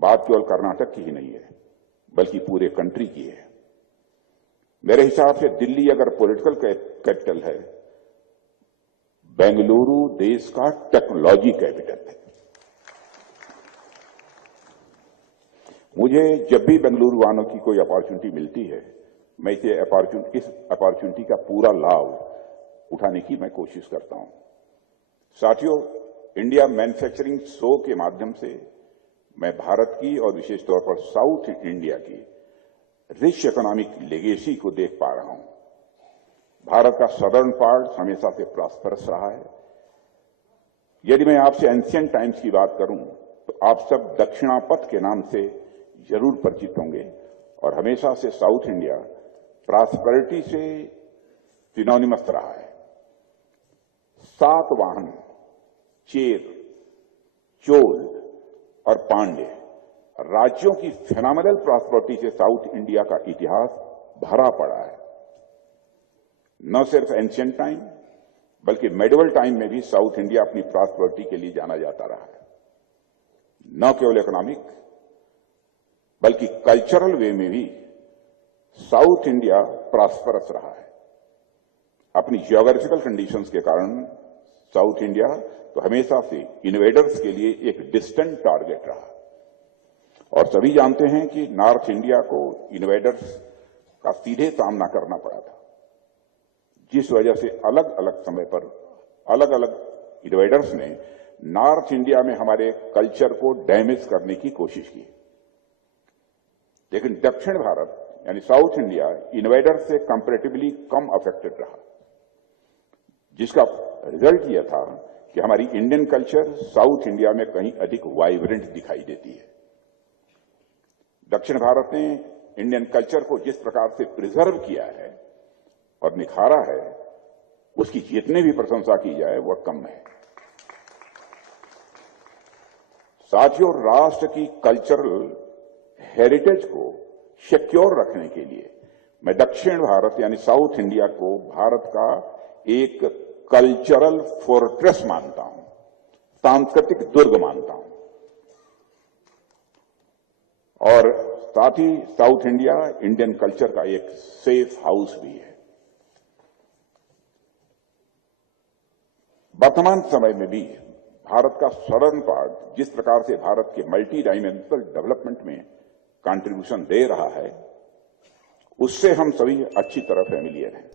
बात केवल कर्नाटक की ही नहीं है, बल्कि पूरे कंट्री की है। मेरे हिसाब से दिल्ली अगर पॉलिटिकल कैपिटल है, बेंगलुरु देश का टेक्नोलॉजी कैपिटल है। मुझे जब भी बेंगलुरु वालों की कोई अपॉर्चुनिटी मिलती है, मैं इस अपॉर्चुनिटी का पूरा लाभ उठाने की मैं कोशिश करता हूं। साथियों, इंडिया मैन्युफैक्चरिंग शो के माध्यम से मैं भारत की और विशेष तौर पर साउथ इंडिया की रिच इकोनॉमिक लेगेसी को देख पा रहा हूं। भारत का सदर्न पार्ट हमेशा से प्रॉस्परस रहा है। यदि मैं आपसे एंशिएंट टाइम्स की बात करूं तो आप सब दक्षिणापथ के नाम से जरूर परिचित होंगे, और हमेशा से साउथ इंडिया प्रॉस्पेरिटी से सिनोनिमस रहा है। सातवाहन, चेर, चोल और पांड्य राज्यों की फेनोमेनल प्रॉस्पेरिटी से साउथ इंडिया का इतिहास भरा पड़ा है। न सिर्फ एंशिएंट टाइम बल्कि मेडिवल टाइम में भी साउथ इंडिया अपनी प्रॉस्पेरिटी के लिए जाना जाता रहा है। न केवल इकोनॉमिक बल्कि कल्चरल वे में भी साउथ इंडिया प्रॉस्परस रहा है। अपनी जियोग्राफिकल कंडीशंस के कारण साउथ इंडिया तो हमेशा से इन्वेडर्स के लिए एक डिस्टेंट टारगेट रहा, और सभी जानते हैं कि नॉर्थ इंडिया को इन्वेडर्स का सीधे सामना करना पड़ा था, जिस वजह से अलग अलग समय पर अलग अलग इन्वेडर्स ने नॉर्थ इंडिया में हमारे कल्चर को डैमेज करने की कोशिश की। लेकिन दक्षिण भारत यानी साउथ इंडिया इन्वेडर्स से कंपैरेटिवली कम अफेक्टेड रहा, जिसका रिजल्ट यह था कि हमारी इंडियन कल्चर साउथ इंडिया में कहीं अधिक वाइब्रेंट दिखाई देती है। दक्षिण भारत ने इंडियन कल्चर को जिस प्रकार से प्रिजर्व किया है और निखारा है, उसकी जितनी भी प्रशंसा की जाए वह कम है। साथियों, राष्ट्र की कल्चरल हेरिटेज को सिक्योर रखने के लिए मैं दक्षिण भारत यानी साउथ इंडिया को भारत का एक कल्चरल फोर्ट्रेस मानता हूं, सांस्कृतिक दुर्ग मानता हूं, और साथ ही साउथ इंडिया इंडियन कल्चर का एक सेफ हाउस भी है। वर्तमान समय में भी भारत का सदर्न पार्ट जिस प्रकार से भारत के मल्टी डायमेंशनल डेवलपमेंट में कंट्रीब्यूशन दे रहा है, उससे हम सभी अच्छी तरह फैमिलियर हैं।